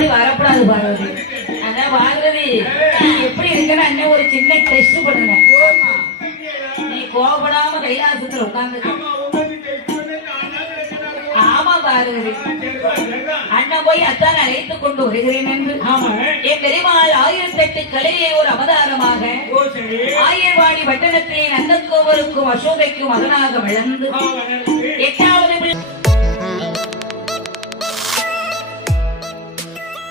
அப்படி வரக்கூடாது பார்வதி. அதான் பார்வதி நீ எப்படி இருக்கன்னு அண்ணன் ஒரு சின்ன டெஸ்ட் பண்ணுனேன். நீ கோபப்படாம கைலாசத்துல உட்கார்ந்து. ஆமா பார்வதி, அண்ணன் போய் அத்தான் அழைத்துக் கொண்டு வருகிறேன் என்று என் பெருமாள் 1008 கலையிலே ஒரு அவதாரமாக ஆயர்வாடி பட்டணத்திலே நந்தக்கோவருக்கும் அசோகைக்கும் மகனாக வளர்ந்து 8வது